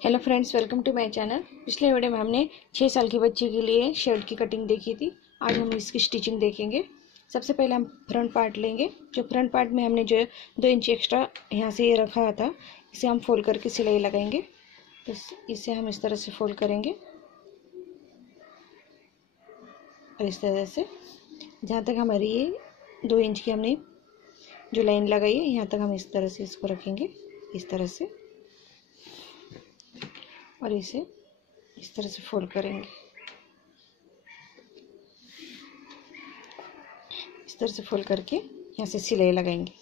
Hello friends, welcome to my channel. पिछले video में हमने 6 साल की बच्ची के लिए शर्ट की कटिंग देखी थी। आज हम इसकी स्टिचिंग देखेंगे। सबसे पहले हम फ्रंट पार्ट लेंगे। जो फ्रंट पार्ट में हमने जो 2 इंच एक्स्ट्रा यहाँ से ये रखा था, इसे हम फोल्ड करके सिलाई लगाएंगे। तो इसे हम इस तरह से फोल्ड करेंगे और इस तरह से जहाँ तक हमारी ये 2 इंच की हमने जो लाइन लगाई है, यहाँ तक हम इस तरह से इसको रखेंगे, इस तरह से, और इसे इस तरह से फोल्ड करेंगे। इस तरह से फोल्ड करके यहाँ से सिलाई लगाएंगे।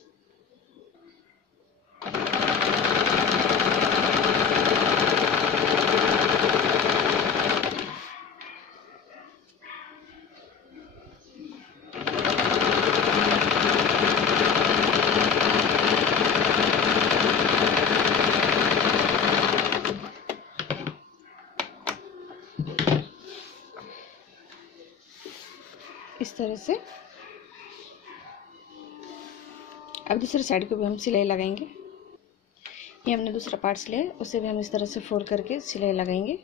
इस तरह से अब दूसरे साइड को भी हम सिलाई लगाएंगे। ये हमने दूसरा पार्ट लिया है, उसे भी हम इस तरह से फोल्ड करके सिलाई लगाएंगे।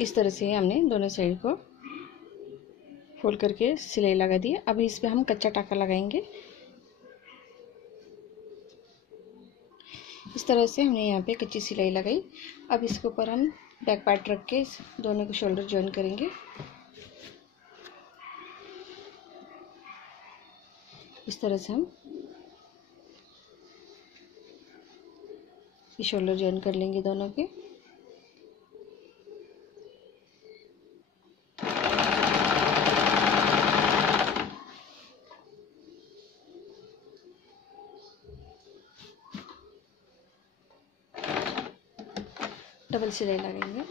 इस तरह से हमने दोनों साइड को फोल्ड करके सिलाई लगा दी है। अब इस पे हम कच्चा टाका लगाएंगे। इस तरह से हमने यहाँ पे कच्ची सिलाई लगाई। अब इसके ऊपर हम बैक पार्ट रख के दोनों को शोल्डर जॉइन करेंगे। इस तरह से हम ये शोल्डर जॉइन कर लेंगे दोनों के। डबल सिलाई लगाएंगे।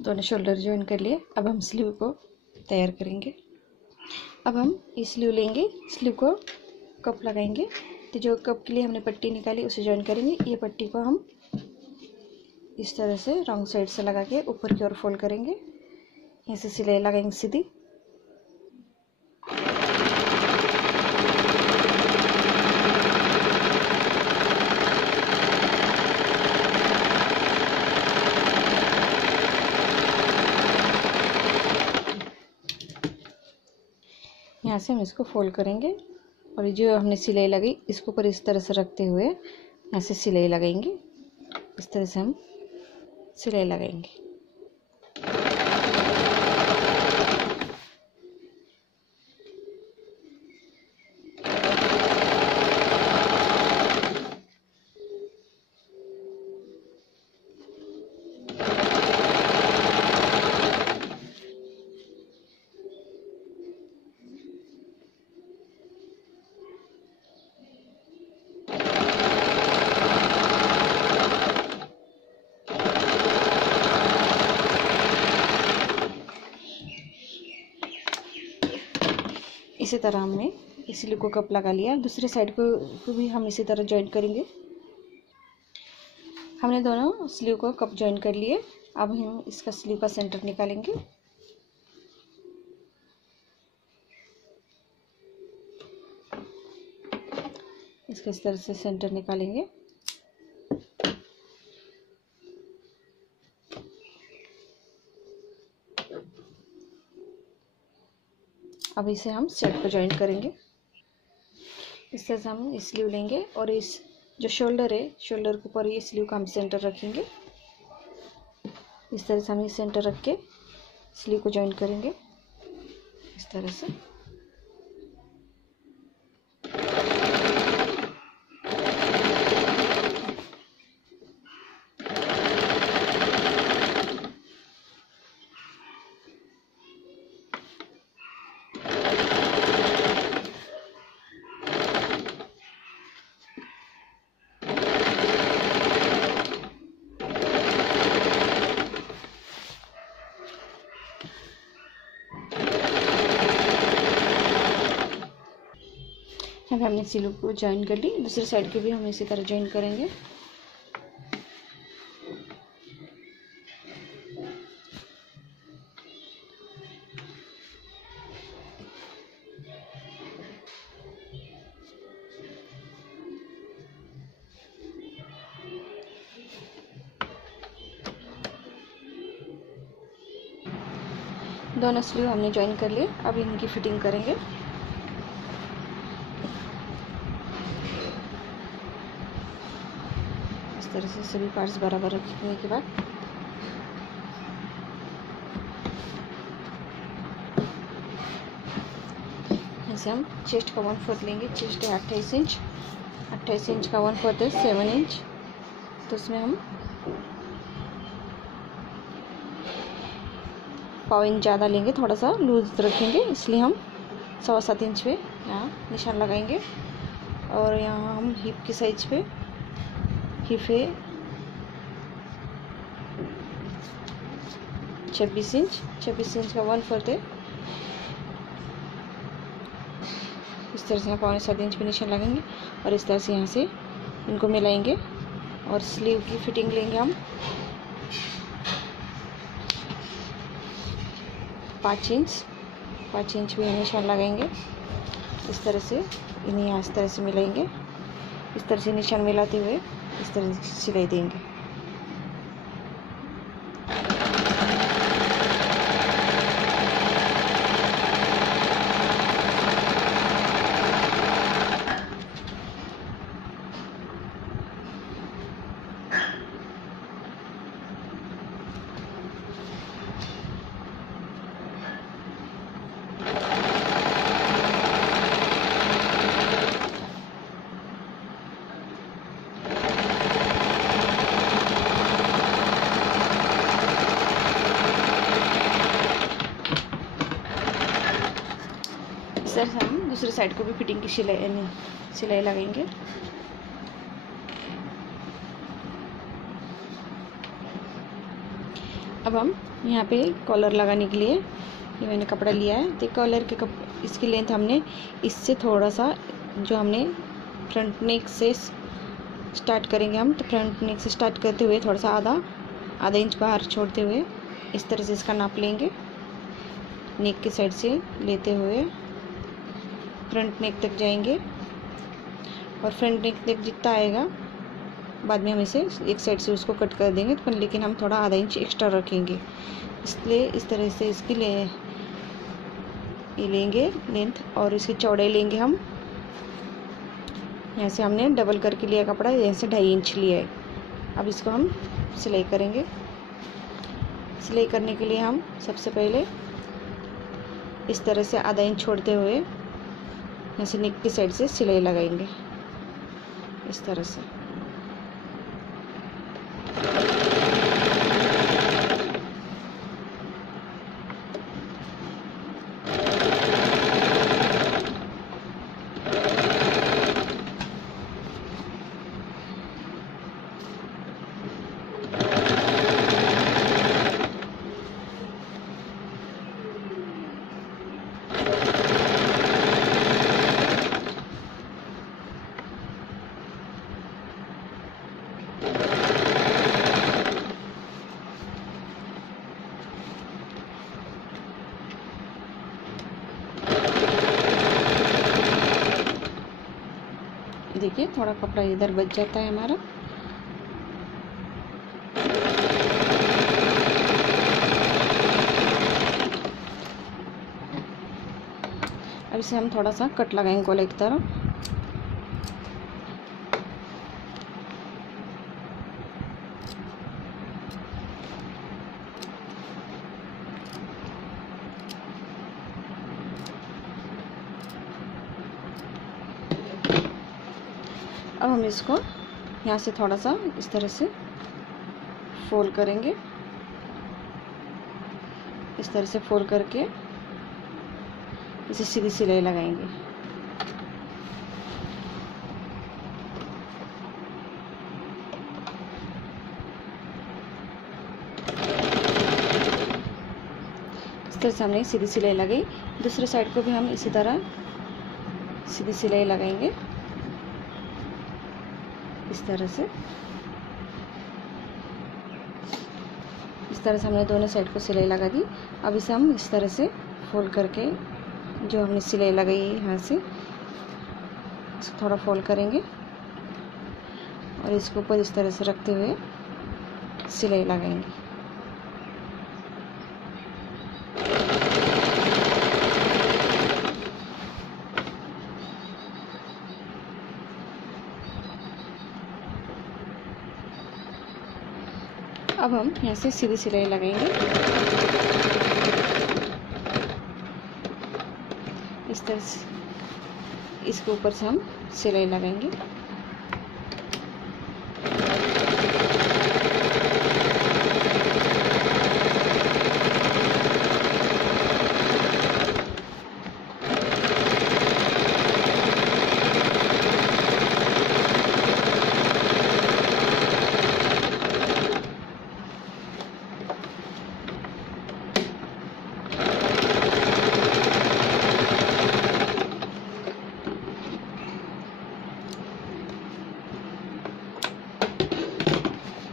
दोनों शोल्डर ज्वाइन कर लिए। अब हम स्लीव को तैयार करेंगे। अब हम इस स्लीव लेंगे, स्लीव को कप लगाएंगे। तो जो कप के लिए हमने पट्टी निकाली उसे ज्वाइन करेंगे। ये पट्टी को हम इस तरह से रॉन्ग साइड से लगा के ऊपर की ओर फोल्ड करेंगे। यहाँ से सिलाई लगाएंगे सीधी। यहाँ से हम इसको फोल्ड करेंगे और जो हमने सिलाई लगाई इसको ऊपर इस तरह से रखते हुए यहाँ से सिलाई लगाएंगे। इस तरह से हम सिलाई लगाएंगे। इसी तरह हमने इस स्लीव को कप लगा लिया। दूसरे साइड को भी हम इसी तरह ज्वाइन करेंगे। हमने दोनों स्लीव को कप ज्वाइन कर लिए। अब हम इसका स्लीव का सेंटर निकालेंगे। इसका इस तरह से सेंटर निकालेंगे। अब इसे हम सेट पर ज्वाइन करेंगे। इस तरह से हम स्लीव लेंगे और इस जो शोल्डर है, शोल्डर के ऊपर ये स्लीव का हम सेंटर रखेंगे। इस तरह से हम ये सेंटर रख के स्लीव को जॉइन करेंगे इस तरह से। अब हमने स्लीव को जॉइन कर ली, दूसरी साइड के भी हम इसी तरह जॉइन करेंगे। दोनों स्लीव हमने जॉइन कर लिए। अब इनकी फिटिंग करेंगे। इस तरह से सभी पार्ट्स बराबर रखने के बाद ऐसे हम चेस्ट का 1/4 लेंगे। चेस्ट है 28 इंच, 28 इंच का 1/4 है 7 इंच। तो उसमें हम पाव इंच ज़्यादा लेंगे, थोड़ा सा लूज रखेंगे, इसलिए हम 7.25 इंच पे यहाँ निशान लगाएंगे। और यहाँ हम हिप की साइज पे, हिप है 26 इंच, 26 इंच का 1/4 है। इस तरह से यहाँ 7.25 इंच पे निशान लगाएंगे और इस तरह से यहाँ से इनको मिलाएंगे और स्लीव की फिटिंग लेंगे हम 5 इंच भी हम निशान लगाएंगे। इस तरह से इन्हें यहाँ इस तरह से मिलाएंगे। इस तरह से निशान मिलाते हुए इस तरह से सिलाई देंगे। इस तरह से हम दूसरी साइड को भी फिटिंग की सिलाई लगाएंगे। अब हम यहाँ पे कॉलर लगाने के लिए ये मैंने कपड़ा लिया है। तो कॉलर के इसकी लेंथ हमने इससे थोड़ा सा, जो हमने फ्रंट नेक से स्टार्ट करेंगे हम, तो फ्रंट नेक से स्टार्ट करते हुए थोड़ा सा आधा इंच बाहर छोड़ते हुए इस तरह से इसका नाप लेंगे। नेक की साइड से लेते हुए फ्रंट नेक तक जाएंगे और फ्रंट नेक तक जितना आएगा बाद में हम इसे एक साइड से उसको कट कर देंगे, तो लेकिन हम थोड़ा आधा इंच एक्स्ट्रा रखेंगे। इसलिए इस तरह से इसकी ये लेंगे लेंथ और इसकी चौड़ाई लेंगे हम। यहाँ से हमने डबल करके लिया कपड़ा, यहाँ से 2.5 इंच लिया है। अब इसको हम सिलाई करेंगे। सिलाई करने के लिए हम सबसे पहले इस तरह से आधा इंच छोड़ते हुए यहाँ से नेक की साइड से सिलाई लगाएंगे इस तरह से। देखिए थोड़ा कपड़ा इधर बच जाता है हमारा। अब इसे हम थोड़ा सा कट लगाएंगे गले की तरफ। अब हम इसको यहाँ से थोड़ा सा इस तरह से फोल्ड करेंगे। इस तरह से फोल्ड करके इसे सीधी सिलाई लगाएंगे। इस तरह से हमने सीधी सिलाई लगाई। दूसरे साइड को भी हम इसी तरह सीधी सिलाई लगाएंगे। इस तरह से हमने दोनों साइड को सिलाई लगा दी। अब इसे हम इस तरह से फोल्ड करके जो हमने सिलाई लगाई है यहाँ से इसको थोड़ा फोल्ड करेंगे और इसके ऊपर इस तरह से रखते हुए सिलाई लगाएंगे। अब हम यहाँ से सीधी सिलाई लगाएंगे। इस तरह से इसके ऊपर से हम सिलाई लगाएंगे।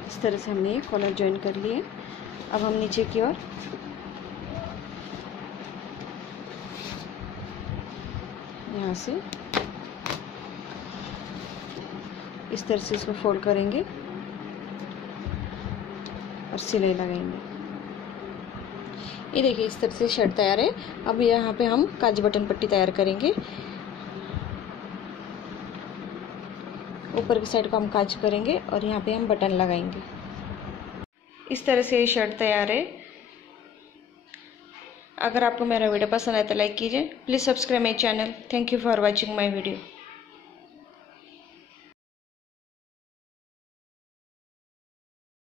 इस तरह से हमने कॉलर जॉइन कर लिए। अब हम नीचे की ओर यहाँ से इस तरह से इसको फोल्ड करेंगे और सिलाई लगाएंगे। ये देखिए इस तरह से शर्ट तैयार है। अब यहाँ पे हम काज बटन पट्टी तैयार करेंगे। ऊपर की साइड को हम काज करेंगे और यहाँ पे हम बटन लगाएंगे। इस तरह से ये शर्ट तैयार है। अगर आपको मेरा वीडियो पसंद आए तो लाइक कीजिए। Please subscribe my channel. Thank you for watching my video.